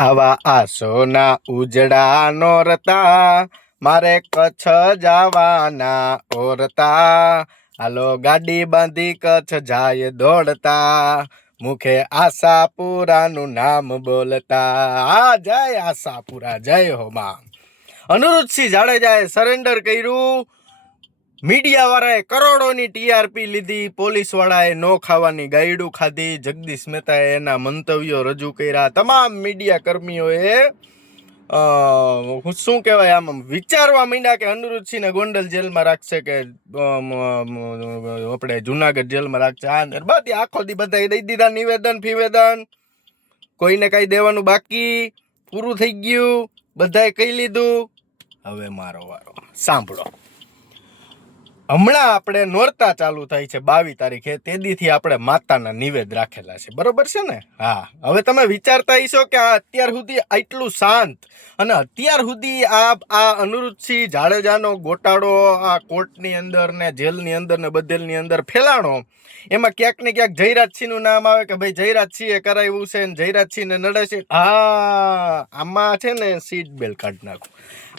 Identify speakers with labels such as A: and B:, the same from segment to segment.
A: આવા આસોના ઉજડા નોરતા મારે કચ્છ જવાના ઓરતા. હાલો ગાડી બાંધી કચ્છ જાય દોડતા, મુખે આશાપુરાનું નામ બોલતા. આ જય આશાપુરા, જય હો માં. અનુરુદ્ધસિંહ જાડેજાએ સરેન્ડર કર્યું. મીડિયા વાળાએ કરોડોની ટીઆરપી લીધી પોલીસ વાળાએ નો ખાવાની ગાયડું ખાધી. જગદીશ મહેતાએ એના મંતવ્યો રજૂ કર્યા. તમામ મીડિયા કર્મીઓએ શું કહેવાય આમ, વિચારવા માંડ્યા કે અનિરુદ્ધસિંહને ગોંડલ જેલમાં રાખશે કે આપણે જુનાગઢ જેલમાં રાખશે. આ બધી આખો દી બધા દઈ દીધા નિવેદન, ફિવેદન. કોઈને કઈ દેવાનું બાકી. પૂરું થઈ ગયું. બધાએ કહી લીધું. હવે મારો વારો. સાંભળો. હમણાં આપણે નોરતા ચાલુ થાય છે બાવીસ તારીખે, તે દીથી આપણે માતાના નિવેદ રાખેલા છે. બરોબર છે ને? હા. હવે તમે વિચારતા હશો કે આ અત્યાર સુધી આટલું શાંત અને અત્યાર સુધી આ આ અનુરૂધસિંહ જાડેજાનો ગોટાળો, આ કોર્ટની અંદર ને જેલની અંદર ને બદલની અંદર ફેલાણો, એમાં ક્યાંક ને ક્યાંક જયરાજસિંહનું નામ આવે કે ભાઈ જયરાજસિંહે કરાવ્યું છે ને જયરાજસિંહને નડે છે. હા, આમાં છે ને સીટ બેલ્ટ કાઢી નાખું.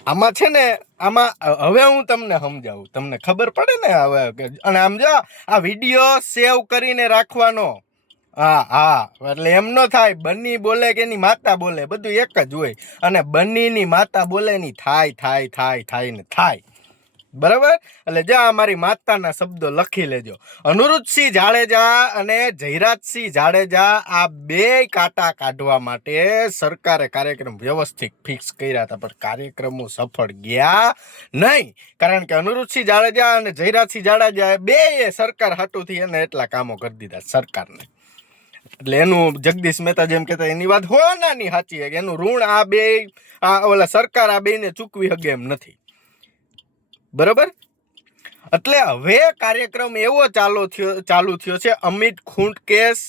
A: આમાં છે ને, આમાં હવે હું તમને સમજાવું, તમને ખબર પડે ને હવે અને આમ જો, આ વીડિયો સેવ કરીને રાખવાનો. હા હા, એટલે એમ ન થાય બન્ની બોલે કે એની માતા બોલે, બધું એક જ હોય. અને બન્નીની માતા બોલે ની થાય થાય થાય થાય ને થાય. બરાબર? એટલે જા અમારી માતાના શબ્દો લખી લેજો. અનુરુદ્ધસિંહ જાડેજા અને જયરાજસિંહ જાડેજા આ બે કાંટા કાઢવા માટે સરકારે કાર્યક્રમ વ્યવસ્થિત ફિક્સ કર્યા હતા, પણ કાર્યક્રમો સફળ ગયા નહીં. કારણ કે અનુરુદ્ધસિંહ જાડેજા અને જયરાજસિંહ જાડેજા બે સરકાર હાટુથી એને એટલા કામો કરી દીધા સરકારને. એટલે એનું જગદીશ મહેતા જેમ કહેતા એની વાત હો નાની સાચી એનું ઋણ આ બે, આ ઓલા સરકાર આ બેને ચૂકવી શકે એમ નથી. બરોબર? એટલે હવે કાર્યક્રમ એવો ચાલુ થયો ચાલુ થયો છે. અમિત ખૂંટ કેસ,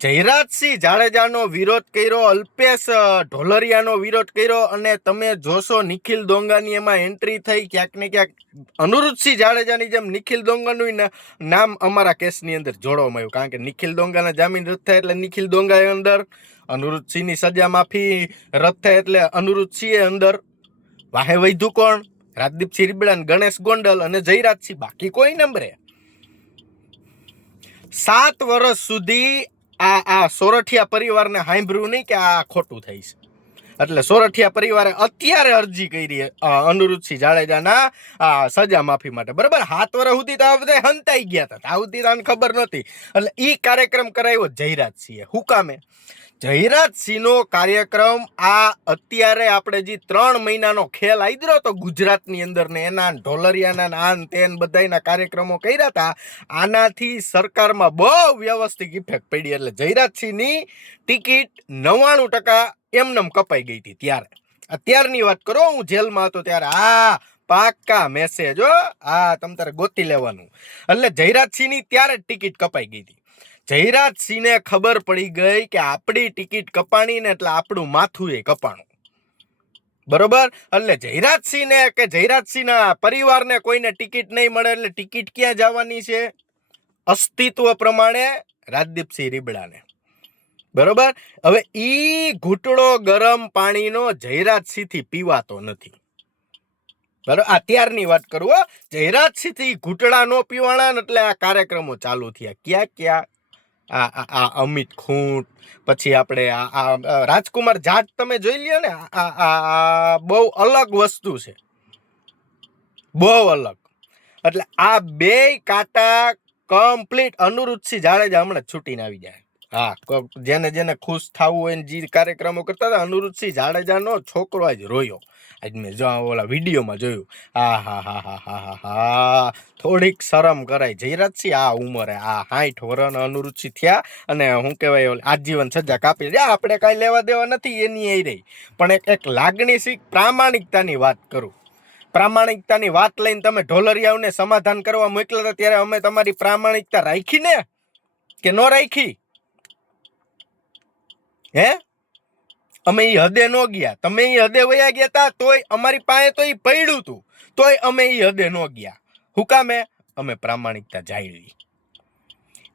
A: જયરાજસિંહ જાડેજાનો વિરોધ કર્યો, અલ્પેશ ઢોલરિયાનો વિરોધ કર્યો અને તમે જોશો નિખિલ દોંગાની એમાં એન્ટ્રી થઈ ક્યાંક ને ક્યાંક અનુરુદ્ધસિંહ જાડેજાની જેમ નિખિલ દોંગાનું નામ અમારા કેસની અંદર જોડવામાં આવ્યું કારણ કે નિખિલ દોંગાના જામીન રદ થાય એટલે નિખિલ દોંગાએ અંદર અનુરુદ્ધસિંહની સજા માફી રદ થાય એટલે અનુરુદ્ધસિંહે અંદર વાહે વૈધુ કોણ? રાજદીપસિંહ ચિરબડા ગણેશ ગોંડલ અને જયરાજસિંહ, બાકી કોઈ નંબરે. સાત વર્ષ સુધી આ આ સોરઠિયા પરિવારને સાંભળ્યું નહીં કે આ ખોટું થાય છે. એટલે સોરઠિયા પરિવારે અત્યારે અરજી કરી અનિરુદ્ધસિંહ જાડેજાના સજા માફી માટે. બરાબર? હાથ વર્ષ સુધી તો આ બધા હંતાઈ ગયા હતા. આ સુધી તો ખબર નહોતી. એટલે એ કાર્યક્રમ કરાવ્યો જયરાજસિંહે. હું કામે જયરાજસિંહનો કાર્યક્રમ આ અત્યારે આપણે જે ત્રણ મહિનાનો ખેલ આદર્યો હતો ગુજરાતની અંદર ને એના ઢોલરિયાના આન તેન બધાના કાર્યક્રમો કર્યા હતા, આનાથી સરકારમાં બહુ વ્યવસ્થિત ઇફેક્ટ પડી એટલે જયરાજસિંહની ટિકિટ નવ્વાણું ટકા એમનેમ કપાઈ ગઈ હતી ત્યારે. અત્યારની વાત કરો, હું જેલમાં હતો ત્યારે, આ પાક્કા મેસેજ હો, આ તમ તારે ગોતી લેવાનું. એટલે જયરાજસિંહની ત્યારે જ ટિકિટ કપાઈ ગઈ હતી. જયરાજસિંહને ખબર પડી ગઈ કે આપણી ટિકિટ કપાણી ને એટલે આપણું માથું એ કપાણું. બરોબર? એટલે જયરાજસિંહને કે જયરાજસિંહના પરિવારને કોઈને ટિકિટ નહીં મળે એટલે ટિકિટ ક્યાં જવાની છે? અસ્તિત્વ પ્રમાણે રાજદીપસિંહ રીબડાને. બરોબર? હવે ઈ ઘૂંટડો ગરમ પાણીનો જયરાજસિંહથી પીવાતો નથી. બરાબર? અત્યારની વાત કરું જયરાજસિંહથી ઘૂંટડા નો પીવાના ને એટલે આ કાર્યક્રમો ચાલુ થયા. ક્યાં ક્યાં? આ આ અમિત ખૂંટ, પછી આપણે આ આ રાજકુમાર જાટ તમે જોઈ લ્યો ને, આ બહુ અલગ વસ્તુ છે. બહુ અલગ. એટલે આ બે કાંટા કમ્પ્લીટ અનુરૂધસિંહ જાડેજા હમણાં છૂટીને આવી જાય. હા જેને જેને ખુશ થવું હોય જે કાર્યક્રમો કરતા હતા અનુરૂધસિંહ જાડેજાનો છોકરો આજ રોયો. આજ મેં જો ઓલા વિડીયોમાં જોયું. આ હા હા હા હા હા હા. થોડીક શરમ કરાય જયરાજ સિંહ આ ઉંમરે. આ સાઠ વરણ અનુરુચિ થયા અને હું કહેવાય ઓલી આજીવન સજા કાપી દે આપણે કાંઈ લેવા દેવા નથી, એની એ રહી. પણ એક એક લાગણીશીક પ્રામાણિકતાની વાત કરું. પ્રામાણિકતાની વાત લઈને તમે ઢોલરિયાઓને સમાધાન કરવા મોકલ્યા હતા, ત્યારે અમે તમારી પ્રામાણિકતા રાખી ને? કે ન રાખી? હે? અમે એ હદે ન ગયા. તમે એ હદે વયા ગયા તા, તોય અમારી પાસે તો એ પડ્યું તું. તોય અમે એ હદે ન ગયા. હુકામે અમે પ્રામાણિકતા જાળવી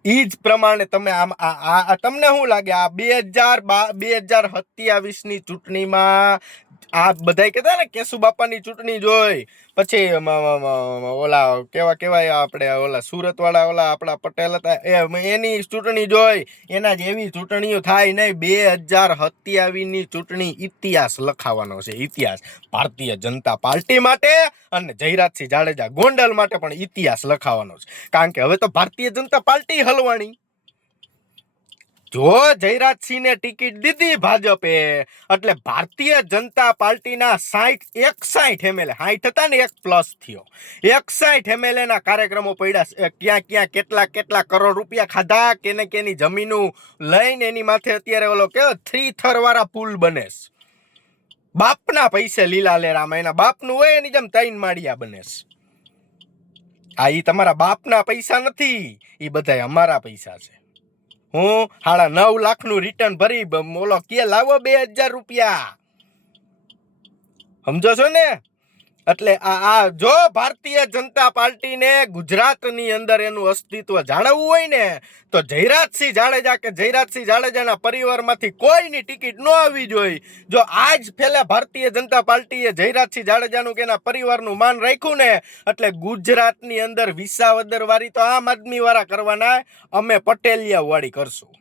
A: એ જ પ્રમાણે તમે આમ, આ, આ- તમને શું લાગે? આ બે હજાર બે હજાર સત્યાવીસની ચૂંટણીમાં આ બધાય કહેતા ને કેશુ બાપાની ચૂંટણી જોઈ. પછી ઓલા કેવા કેવાય આપણે, ઓલા સુરત વાળા ઓલા આપણા પટેલ હતા એની ચૂંટણી જોઈ. એના જેવી ચૂંટણીઓ થાય નહીં. બે હજાર હત્યાવીની ચૂંટણી ઇતિહાસ લખાવાનો છે. ઇતિહાસ ભારતીય જનતા પાર્ટી માટે અને જયરાજસિંહ જાડેજા ગોંડલ માટે પણ ઇતિહાસ લખાવાનો છે. કારણ કે હવે તો ભારતીય જનતા પાર્ટી હલવાની જો જયરાજસિંહને ટિકિટ દીધી ભાજપે, એટલે ભારતીય જનતા પાર્ટીના સાઠ એકસાઠ એમએલએ સાઠ હતા ને એક પ્લસ થયો. એકસાઠ એમએલએ ના કાર્યક્રમો પડ્યા ક્યાં ક્યાં, કેટલા કેટલા કરોડ રૂપિયા ખાધા, કેને કેની જમીનું લઈને એની માથે અત્યારે ઓલો કેવો થ્રી થર વાળા પુલ બનેશ બાપના પૈસે લીલા લેરામાં, એના બાપનું હોય એની જેમ તૈન માળિયા બનેશ. આ એ તમારા બાપના પૈસા નથી એ બધાય અમારા પૈસા છે. હું હાડા નવ લાખનું રિટર્ન ભરી ઓલો કે લાવો બે હજાર રૂપિયા. સમજો છો ને? એટલે આ આ જો ભારતીય જનતા પાર્ટીને ગુજરાતની અંદર એનું અસ્તિત્વ જાળવવું હોય ને, તો જયરાજસિંહ જાડેજા કે જયરાજસિંહ જાડેજાના પરિવારમાંથી કોઈની ટિકિટ ન આવવી જોઈએ. જો આજ ફેલે ભારતીય જનતા પાર્ટીએ જયરાજસિંહ જાડેજાનું કે એના પરિવારનું માન રાખ્યું ને, એટલે ગુજરાતની અંદર વિસાવદરવાળી તો આમ આદમી વાળા કરવાના, અમે પટેલિયાવાળી કરશું.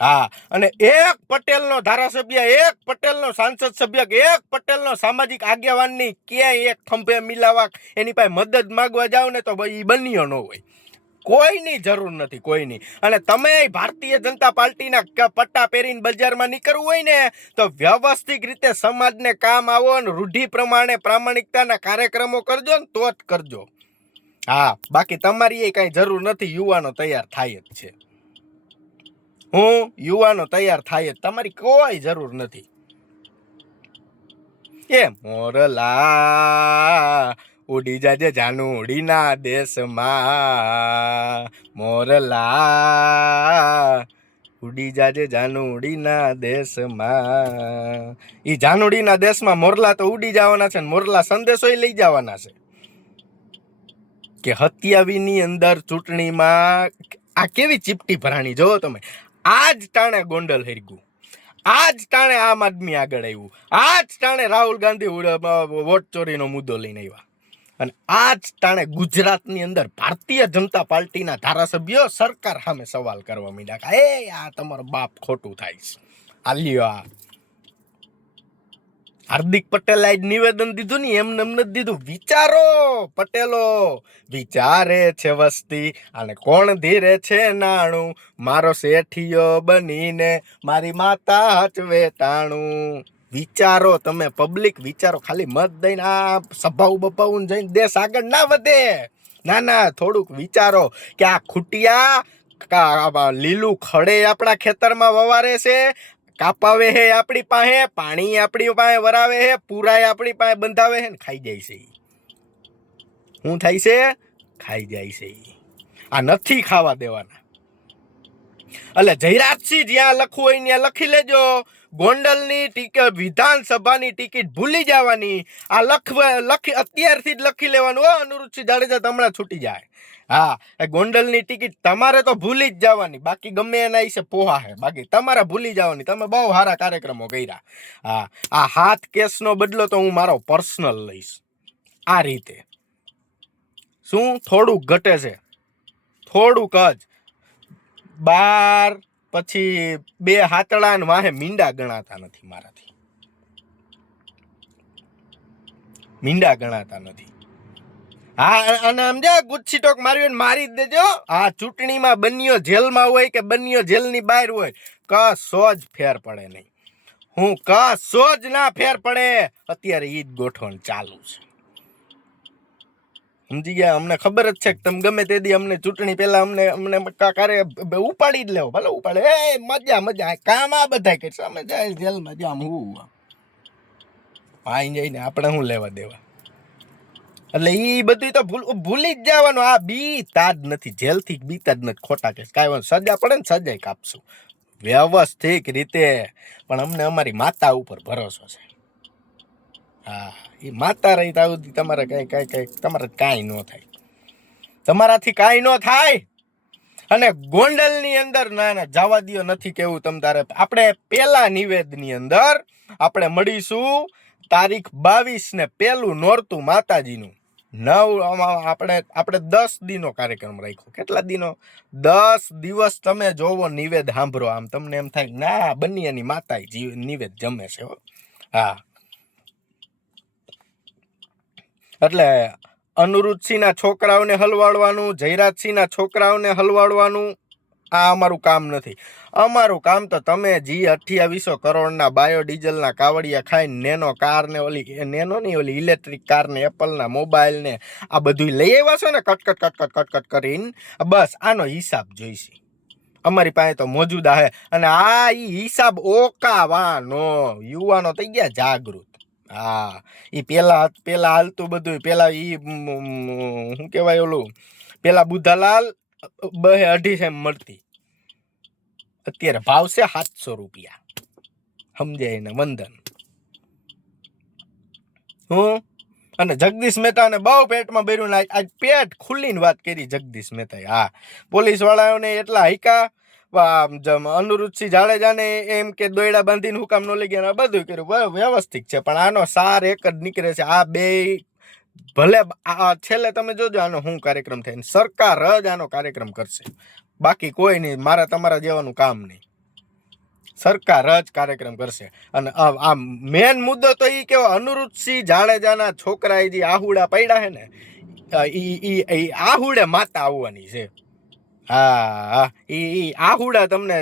A: હા, અને એક પટેલનો ધારાસભ્ય, એક પટેલનો સાંસદ સભ્ય કે એક પટેલનો સામાજિક આગેવાનની ક્યાંય એક ખંભે મિલાવા એની પાસે મદદ માગવા જાવ ને તો ભાઈ બન્યો ન હોય. કોઈની જરૂર નથી, કોઈની. અને તમે ભારતીય જનતા પાર્ટીના પટ્ટા પહેરીને બજારમાં નીકળવું હોય ને, તો વ્યવસ્થિત રીતે સમાજને કામ આવો અને રૂઢિ પ્રમાણે પ્રામાણિકતાના કાર્યક્રમો કરજો ને તો જ કરજો. હા, બાકી તમારી એ કાંઈ જરૂર નથી, યુવાનો તૈયાર થાય જ છે. હું યુવાનો તૈયાર થાય તમારી કોઈ જરૂર નથી. એ મોરલા ઉડી જાજે જાનુડીના દેશમાં. મોરલા ઉડી જાજે જાનુડીના દેશમાં. એ જાનુડીના દેશમાં મોરલા તો ઉડી જવાના છે ને મોરલા સંદેશોય લઈ જવાના છે. કે હત્યાવીની અંદર ચૂંટણીમાં આ કેવી ચીપટી ભરાણી? જોવો તમે. આજ ટાણે ગોંડલ હરગું આજ ટાણે આમ આદમી આગળ આવ્યું. આ જ ટાણે રાહુલ ગાંધી વોટ ચોરીનો મુદ્દો લઈને આવ્યા. અને આ જ ટાણે ગુજરાતની અંદર ભારતીય જનતા પાર્ટીના ધારાસભ્યો સરકાર સામે સવાલ કરવા માંડ્યા એ આ તમારો બાપ ખોટું થાય છે. આ લ્યો આ. હાર્દિક પટેલ આજ નિવેદન દીધું ને એમને એમ નથી દીધું. વિચારો પટેલો, વિચારે છે વસ્તી. અને કોણ ધીરે છે નાણું? મારો શેઠિયો બનીને મારી માતા હચવે ટાણું વિચારો, તમે પબ્લિક વિચારો. ખાલી મત દઈને આ સભાઉ બપાવું જઈને દેશ આગળ ના વધે. ના ના, થોડુંક વિચારો કે આ ખૂટિયા લીલું ખડે આપણા ખેતરમાં વવારે છે. કાપાવે હે આપણી પાસે, પાણી આપણી પાસે વરાવે હે, પૂરાય આપણી પાસે બંધાવે હે ને ખાઈ જાય છે. શું થાય છે ખાઈ જાય છે. આ નથી ખાવા દેવાના એટલે જયરાજસિંહ જ્યાં લખવું હોય ત્યાં લખી લેજો ગોંડલની ટિકિટ વિધાનસભાની ટિકિટ ભૂલી જવાની. આ લખવા, લખી, અત્યારથી જ લખી લેવાનું. હો, અનુરુચિ જાડેજા તમને છૂટી જાય. હા, એ ગોંડલની ટિકિટ તમારે તો ભૂલી જ જવાની. બાકી ગમે એના વિશે પોહા હે. બાકી તમારે ભૂલી જવાની. તમે બહુ સારા કાર્યક્રમો કર્યા. હા, આ હાથ કેસનો બદલો તો હું મારો પર્સનલ લઈશ. આ રીતે. શું? થોડુંક ઘટે છે. થોડુંક જ. બાર પછી બે હાથડા ને વાહે મીંડા ગણાતા નથી મારાથી. મીંડા ગણાતા નથી. હા અને સમજો ગુચ્છી ટોક મારી ને મારી જ દેજો. આ ચૂંટણીમાં બન્યો જેલમાં હોય કે બન્યો જેલની બહાર હોય કશો જ ફેર પડે નહીં. હું કશો જ ના ફેર પડે. અત્યારે એ જ ગોઠવણ ચાલુ છે. સમજી ગયા? અમને ખબર જ છે કે તમે ગમે તે દી અમને ચૂંટણી પહેલા અમને અમને કા- કારે ઉપાડી જ લેવો. ભલે ઉપાડે. એ, મજા મજા. કામ આ બધા કરશે અમે જાય જેલમાં જામ હું ભાઈ જઈને આપણે શું લેવા દેવા? એટલે એ બધું તો ભૂલ ભૂલી જ જવાનું. આ બીતા જ નથી. જેલથી બીતા જ નથી. ખોટા કેસ. કાંઈ વાંધો સજા પડે ને સજાય કાપશું. વ્યવસ્થિત રીતે. પણ અમને અમારી માતા ઉપર ભરોસો છે. હા. એ માતા રહી ત્યાં સુધી તમારે કાંઈ કાંઈ કાંઈ, તમારે કાંઈ ન થાય. તમારાથી કાંઈ ન થાય. અને ગોંડલની અંદર ના ના, જવા દો નથી કેવું તમ તારે. આપણે પહેલા નિવેદની અંદર આપણે મળીશું તારીખ બાવીસ ને પહેલું નોરતું માતાજીનું. નવ આપણે આપણે દસ દિનો કાર્યક્રમ રાખ્યો. કેટલા દિનો? દસ દિવસ તમે જોવો નિવેદ સાંભળો. આમ તમને એમ થાય ના બંનેની માતા જીવ, નિવેદ જમે છે હો હા એટલે અનુરુદ્ધસિંહના છોકરાઓને હલવાડવાનું, જયરાજસિંહના છોકરાઓને હલવાડવાનું, આ અમારું કામ નથી. અમારું કામ તો તમે જી અઠ્યાવીસો કરોડના બાયોડીઝલના કાવડિયા ખાઈને નેનો કાર ને ઓલી નેનો નહીં ઓલી ઇલેક્ટ્રિક કારને એપલના મોબાઈલને આ બધું લઈ આવ્યા છો ને કટકટ કટકટ કટકટ કરીને? બસ, આનો હિસાબ જોઈશે. અમારી પાસે તો મોજુદા હે. અને આ હિસાબ ઓકાવાનો. યુવાનો થઈ ગયા જાગૃત. હા એ પેલા પેલા હાલતું બધું પેલા ઈ શું કહેવાય ઓલું? પેલા બુધાલાલ બહે અઢીસો એમ મળતી. અત્યારે ભાવ છે સાતસો રૂપિયા. સમજાય ને વંદન. હું? અને જગદીશ મહેતાને બહુ પેટમાં ભર્યું આજ- પેટ ખુલ્લીને વાત કરી જગદીશ મહેતાએ. હા પોલીસ વાળાઓને એટલા હૈકા અનુરુદ્ધસિંહ જાડેજાને એમ કે દોયડા બાંધીને હુકામ ન લઈ ગયા બધું કર્યું. વ્યવસ્થિત છે, પણ આનો સાર એક જ નીકળે છે. આ બે ભલે છેલ્લે તમે જોજો આનો શું કાર્યક્રમ થાય સરકાર જ આનો કાર્યક્રમ કરશે. બાકી કોઈ નહીં, મારા તમારા જેવાનું કામ નહીં. સરકાર જ કાર્યક્રમ કરશે. અને આ મેન મુદ્દો તો એ કેવો અનુરુદ્ધસિંહ જાડેજાના છોકરાએ જે આહુડા પડ્યા છે ને એ આહુડે માતા આવવાની છે. હા ઈ ઈ આહુડા તમને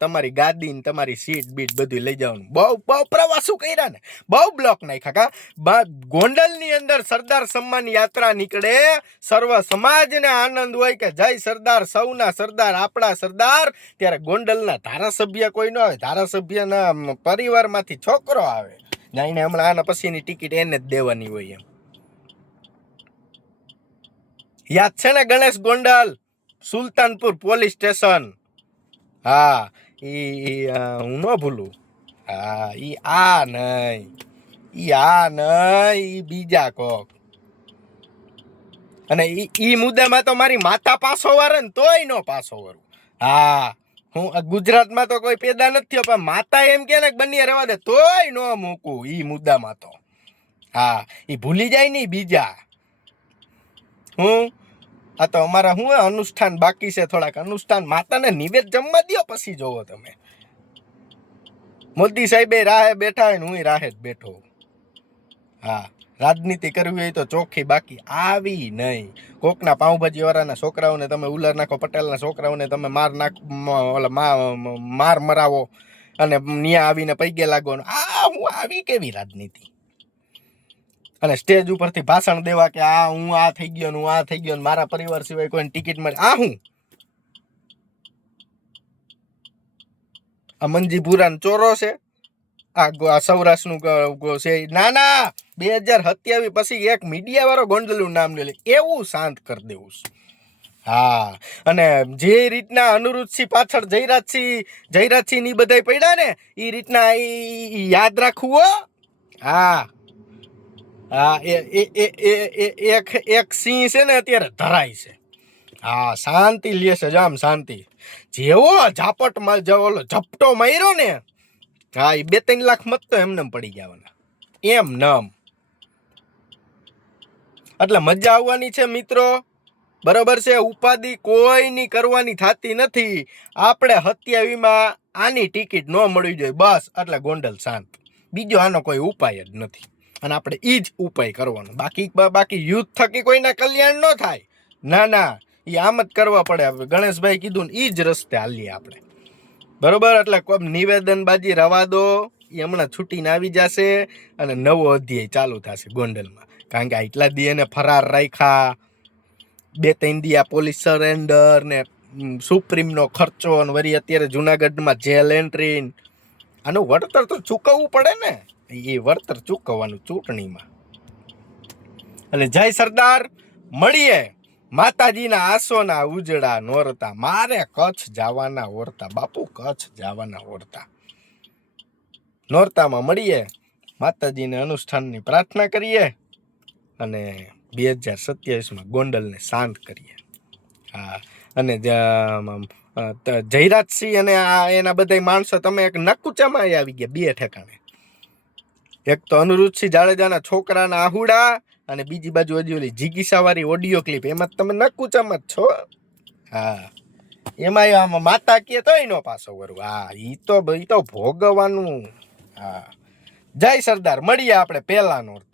A: તમારી ગાદી ને તમારી સીટ બીટ બધું લઈ જવાનું. બહુ બહુ પ્રવાસો કર્યા ને. બહુ બ્લોક નાખ્યા કા. ગોંડલની અંદર સરદાર સન્માન યાત્રા નીકળે. સર્વ સમાજને આનંદ હોય કે જય સરદાર, સૌના સરદાર, આપણા સરદાર. ત્યારે ગોંડલના ધારાસભ્ય કોઈ ન આવે ધારાસભ્યના પરિવારમાંથી છોકરો આવે. જાઈને હમણાં આના પછીની ટિકિટ એને જ દેવાની હોય એમ. યાદ છે ને Ganesh Gondal? Sultanpur police station. હા, ઈ હું ન ભૂલું. હા, ઈ આ નહીં. ઈ આ નહીં, ઈ બીજા કોક. અને ઈ ઈ મુદ્દામાં તો મારી માતા પાસો વારે ને તોય નો પાસો વરું. હા, હું ગુજરાતમાં તો કોઈ પેદા નથી થયો, પણ માતા એમ કે ને બંને રહેવા દે, તોય નો મૂકું ઈ મુદ્દામાં તો. હા એ ભૂલી જાય નહીં બીજા. હું? આ તો અમારા શું હે, અનુષ્ઠાન બાકી છે થોડાક? અનુષ્ઠાન માતાને નિવેદ જમવા દ્યો પછી જોવો તમે. મોદી સાહેબે રાહે બેઠા હોય ને હું રાહે જ બેઠો હા રાજનીતિ કરવી હોય તો ચોખ્ખી બાકી આવી નહીં. કોકના પાઉંભાજી વાળાના છોકરાઓને તમે ઉલર નાખો પટેલના છોકરાઓને તમે માર નાખ ઓલા માર મરાવો અને ન્યા આવીને પૈગે લાગો આ હું આવી કેવી રાજનીતિ? અને સ્ટેજ ઉપરથી ભાષણ દેવા કે આ હું, આ થઈ ગયો હું, આ થઈ ગયો મારા પરિવાર સિવાય કોઈને ટિકિટ મળે. આ હું? આ મંજીપુરાનો ચોરો છે. આ સૌરાષ્ટ્રનું છે ના ના, બે હજાર સત્યાવીસ પછી એક મીડિયા વાળો ગોંડલનું નામ લે એવું શાંત કરી દેવું. હા, અને જે રીતના અનુરુદ્ધસિંહ પાછળ જયરાજસિંહ જયરાજસિંહની બધાય પડ્યા ને એ રીતના યાદ રાખવું હો. હા એક એક સિંહ છે ને અત્યારે ધરાય છે. હા, શાંતિ લે છે જામ શાંતિ. જેવો ઝાપટમાં જેવો ઝપટો માર્યો ને, હા એ બે ત્રણ લાખ મત તો એમને પડી જવાના. એમ નમ. એટલે મજા આવવાની છે મિત્રો. બરોબર છે, ઉપાધિ કોઈની કરવાની થતી નથી. આપણે હત્યાવીમાં આની ટિકિટ ન મળવી જોઈએ. બસ, એટલે ગોંડલ શાંત. બીજો આનો કોઈ ઉપાય જ નથી. અને આપણે એ જ ઉપાય કરવાનો. બાકી બાકી યુદ્ધ થકી કોઈના કલ્યાણ ન થાય. ના ના એ આમ જ કરવા પડે. હવે ગણેશભાઈ કીધું ને એ જ રસ્તે હાલીએ આપણે. બરોબર? એટલે કોઈ નિવેદનબાજી રવા દો. એ હમણાં છૂટીને આવી જશે અને નવો અધ્યાય ચાલુ થશે ગોંડલમાં. કારણ કે આટલા દી એને ફરાર રાખ્યા. બે, ત્રણ દી પોલીસ સરેન્ડર ને સુપ્રીમનો ખર્ચો ને વળી અત્યારે જુનાગઢમાં જેલ એન્ટ્રી આનું વળતર તો ચૂકવવું પડે ને. એ વળતર ચૂકવવાનું ચૂંટણીમાં. એટલે જય સરદાર, મળીએ. માતાજીના આસોના ઉજળા નોરતા મારે કચ્છ જવાના ઓરતા. બાપુ કચ્છ જવાના ઓરતા. નોરતામાં મળીએ. માતાજીને અનુષ્ઠાનની પ્રાર્થના કરીએ. અને બે હજાર સત્યાવીસમાં ગોંડલને શાંત કરીએ. હા, અને જયરાજસિંહ અને આ, એના બધા માણસો તમે એક નકુચામાં આવી ગયા, બે ઠેકાણે. એક તો અનિરુદ્ધસિંહ જાડેજાના છોકરાના આહુડા અને બીજી બાજુ હજી ઓલી જીગીસાવાળી ઓડિયો ક્લિપ. એમાં તમે નકુચામાં જ છો. હા. એમાં આમ માતા કે તોય નો પાછો વરુ. હા, ઈ તો ભાઈ તો ભોગવવાનું. હા. જય સરદાર, મળીએ આપણે પહેલા નોરતે